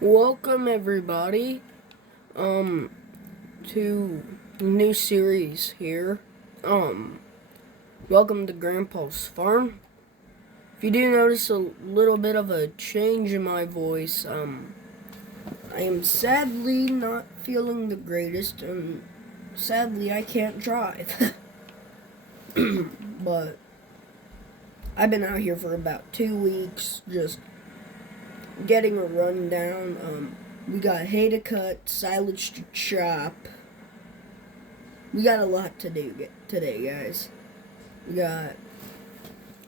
Welcome everybody to the new series here. Welcome to Grandpa's Farm. If you do notice a little bit of a change in my voice, I am sadly not feeling the greatest, and sadly I can't drive. But I've been out here for about 2 weeks just getting a rundown. We got hay to cut, silage to chop. We got a lot to do today, guys. We got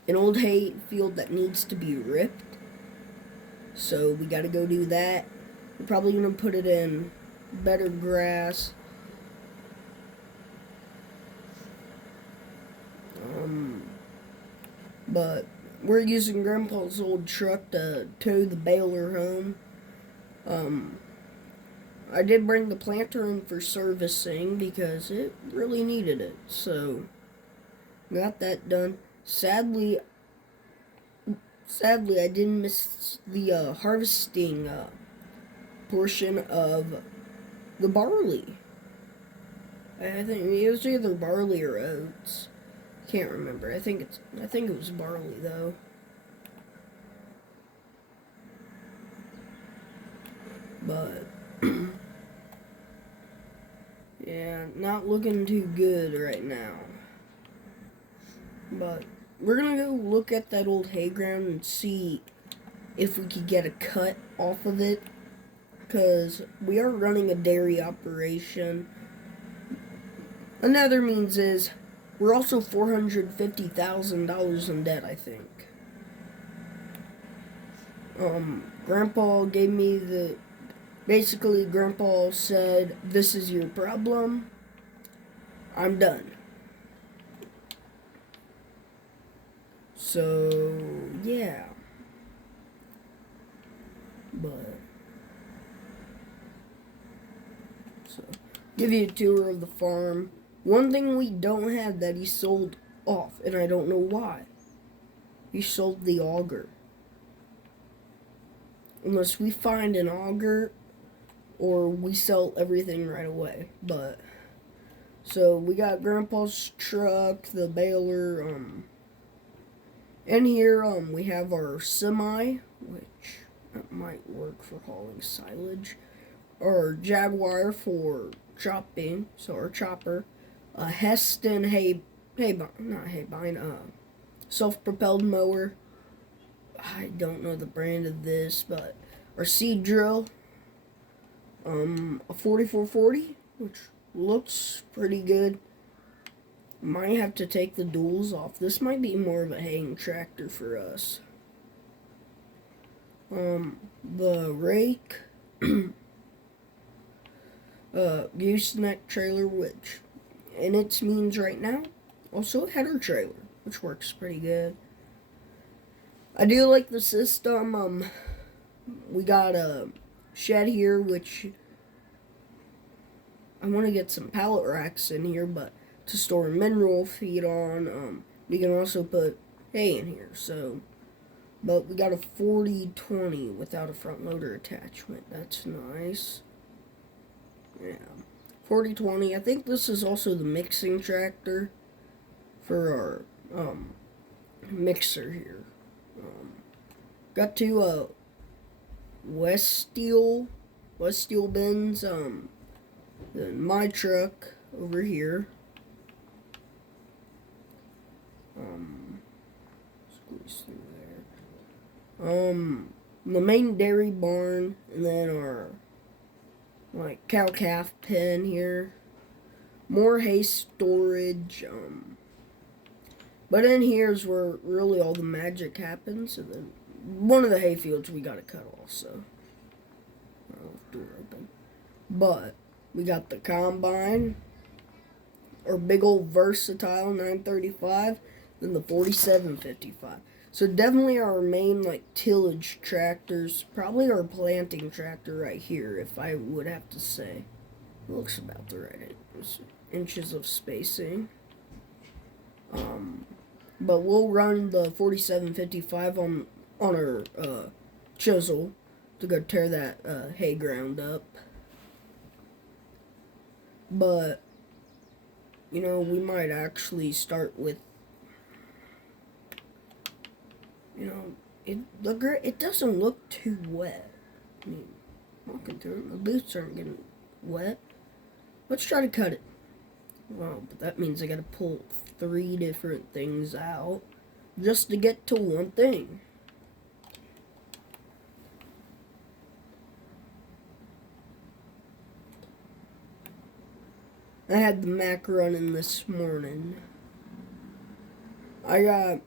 an old hay field that needs to be ripped, so we got to go do that. We're probably going to put it in better grass. But we're using Grandpa's old truck to tow the baler home. I did bring the planter in for servicing because it really needed it. So, got that done. Sadly, I didn't miss the harvesting portion of the barley. I think it was either barley or oats. Can't remember. I think it was barley though. But yeah, not looking too good right now. But we're gonna go look at that old hay ground and see if we could get a cut off of it, because we are running a dairy operation. Another means is we're also $450,000 in debt, I think. Grandpa gave me basically Grandpa said, "This is your problem. I'm done." So, yeah. But so give you a tour of the farm. One thing we don't have that he sold off, and I don't know why. He sold the auger. Unless we find an auger or we sell everything right away. But so we got Grandpa's truck, the baler, in here we have our semi, which might work for hauling silage. Our Jaguar for chopping, so our chopper. Heston self-propelled mower. I don't know the brand of this, but our seed drill. A 4440, which looks pretty good. Might have to take the duals off. This might be more of a haying tractor for us. The rake, gooseneck trailer, which in its means right now, also a header trailer, which works pretty good. I do like the system. We got a shed here, which I want to get some pallet racks in here, but to store mineral feed on. We can also put hay in here. So, but we got a 4020 without a front loader attachment. That's nice. Yeah, 4020. I think this is also the mixing tractor for our mixer here. Got two West Steel bins. Then my truck over here. Squeeze through there. The main dairy barn, and then our cow calf pen here. More hay storage. But in here is where really all the magic happens. And then one of the hay fields we gotta cut also. Door open. But we got the combine, or big old versatile 935, then the 4755. So definitely our main tillage tractors, probably our planting tractor right here, if I would have to say. It looks about the right inches of spacing. But we'll run the 4755 on our chisel to go tear that hay ground up. But, we might actually start with, it doesn't look too wet. I mean, walking through it, my boots aren't getting wet. Let's try to cut it. Well, but that means I gotta pull 3 different things out just to get to one thing. I had the Mac running this morning. I got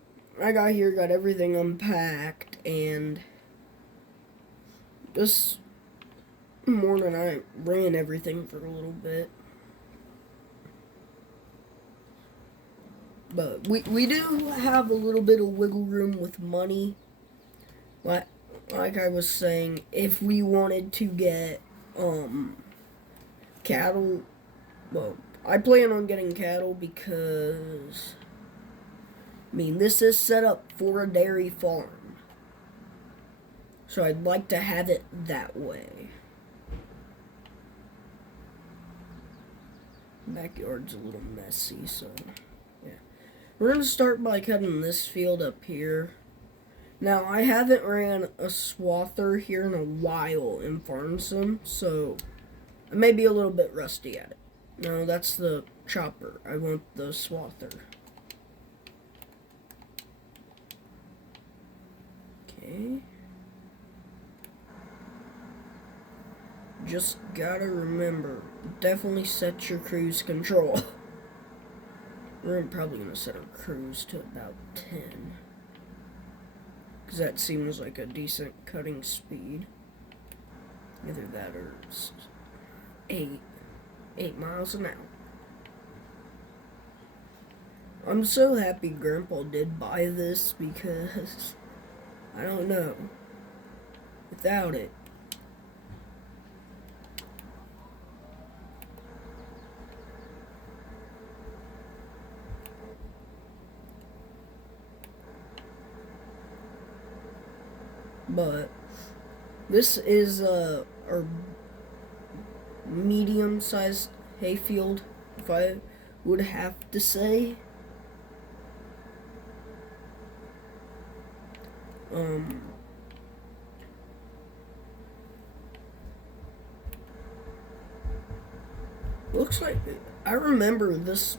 here, got everything unpacked, and this morning I ran everything for a little bit. But we do have a little bit of wiggle room with money. Like I was saying, if we wanted to get cattle, well, I plan on getting cattle because this is set up for a dairy farm. So I'd like to have it that way. Backyard's a little messy, so yeah. We're going to start by cutting this field up here. Now, I haven't ran a swather here in a while in farm sim, so I may be a little bit rusty at it. No, that's the chopper. I want the swather. Okay. Just gotta remember, definitely set your cruise control. We're probably gonna set our cruise to about 10. Because that seems like a decent cutting speed. Either that or 8 miles an hour. I'm so happy Grandpa did buy this because, I don't know, without it, but this is our medium-sized hayfield, if I would have to say. Looks like I remember this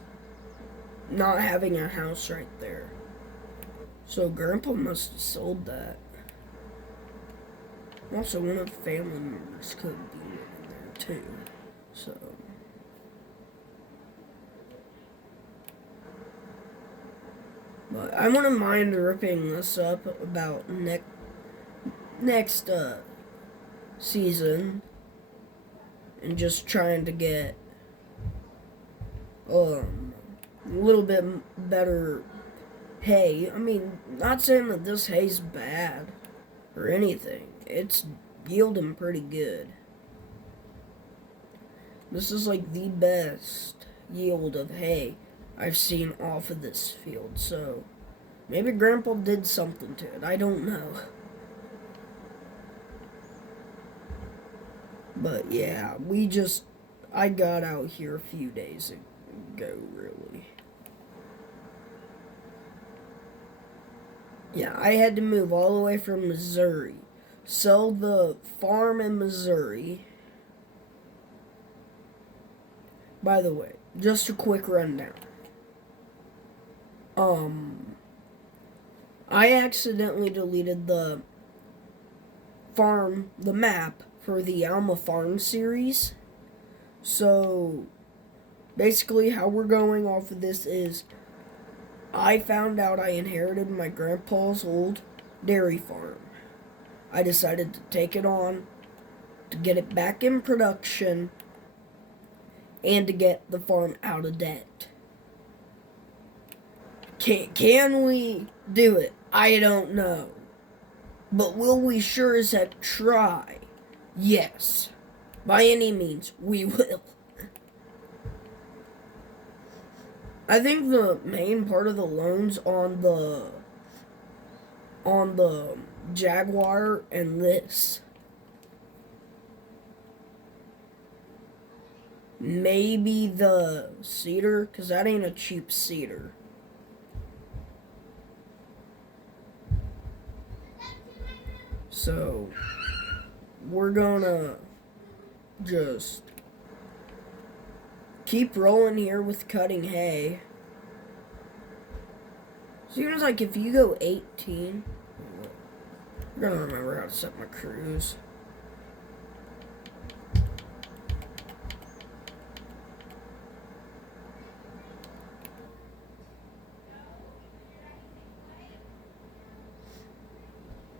not having a house right there. So Grandpa must have sold that. Also, one of the family members could be in there too. So, but I wouldn't mind ripping this up about next season and just trying to get a little bit better hay. I mean, not saying that this hay's bad or anything. It's yielding pretty good. This is like the best yield of hay I've seen off of this field, so maybe Grandpa did something to it. I don't know. But yeah, I got out here a few days ago, really. Yeah, I had to move all the way from Missouri, sell the farm in Missouri. By the way, just a quick rundown. I accidentally deleted the map for the Alma Farm series. So, basically how we're going off of this is, I found out I inherited my grandpa's old dairy farm. I decided to take it on, to get it back in production, and to get the farm out of debt. Can we do it? I don't know. But will we sure as heck try? Yes. By any means, we will. I think the main part of the loans on the Jaguar and this Maybe the cedar, because that ain't a cheap cedar. So, we're gonna just keep rolling here with cutting hay. Seems like if you go 18, I'm gonna remember how to set my cruise.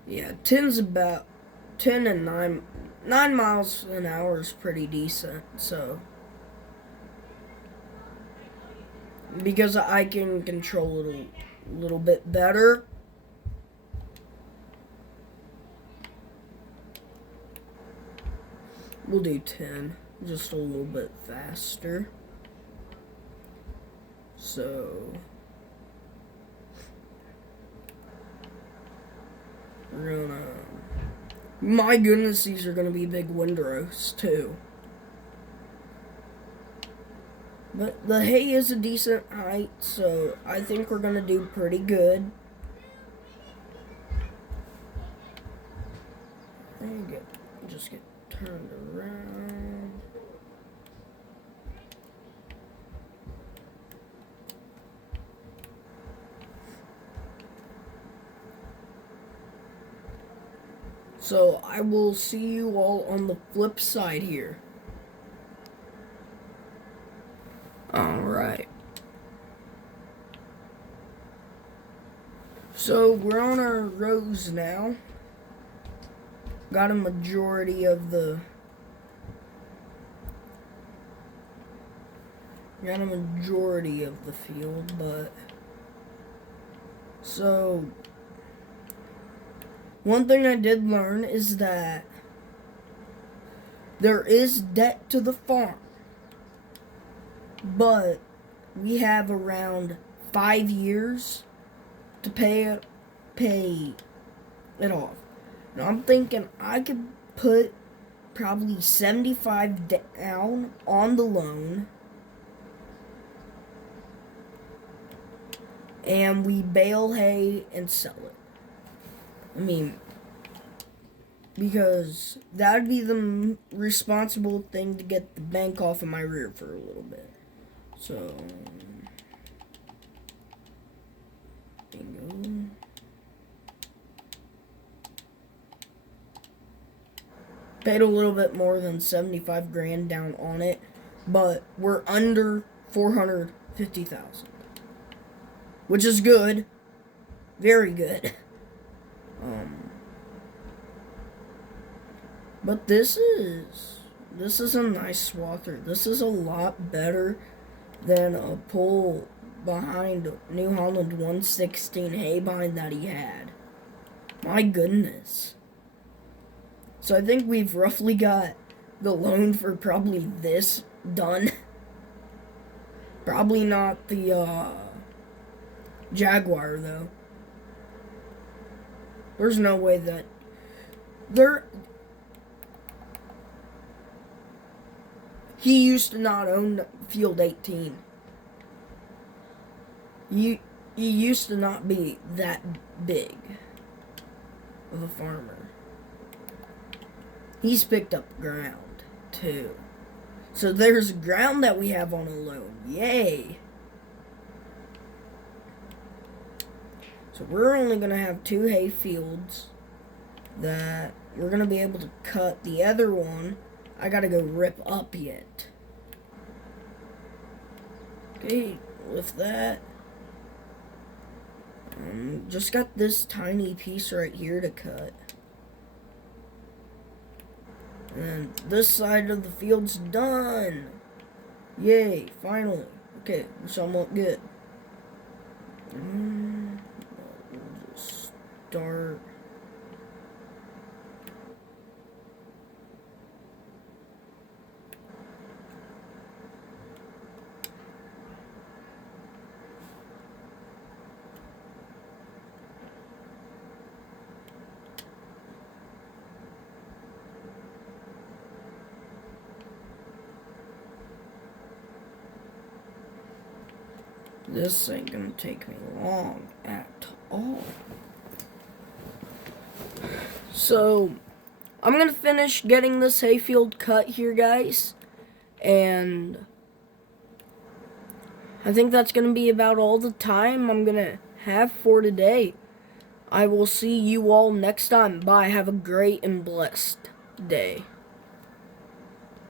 Yeah, 10's about 10 and 9 miles an hour is pretty decent. So because I can control it a little bit better. We'll do 10, just a little bit faster. So we're gonna. My goodness, these are gonna be big windrows too. But the hay is a decent height, so I think we're gonna do pretty good. There you go. Just get turned around. So I will see you all on the flip side here. Alright. So we're on our rows now. Got a majority of the field, but so one thing I did learn is that there is debt to the farm, but we have around 5 years to pay it off. Now I'm thinking I could put probably 75 down on the loan, and we bale hay and sell it. I mean, because that would be the responsible thing to get the bank off of my rear for a little bit. So, bingo. Paid a little bit more than 75 grand down on it, but we're under 450,000, which is good, very good. But this is a nice swather. This is a lot better than a pull behind New Holland 116 hay bind that he had. My goodness. So I think we've roughly got the loan for probably this done. Probably not the Jaguar though. There's no way that he used to not own Field 18. He used to not be that big of a farmer. He's picked up ground, too. So there's ground that we have on a loan. Yay! So we're only going to have 2 hay fields that we're going to be able to cut. The other one, I got to go rip up yet. Okay, with that, just got this tiny piece right here to cut. And this side of the field's done. Yay, finally. Okay, somewhat good. We'll just start. This ain't gonna take me long at all. So, I'm gonna finish getting this hayfield cut here, guys. And I think that's gonna be about all the time I'm gonna have for today. I will see you all next time. Bye. Have a great and blessed day.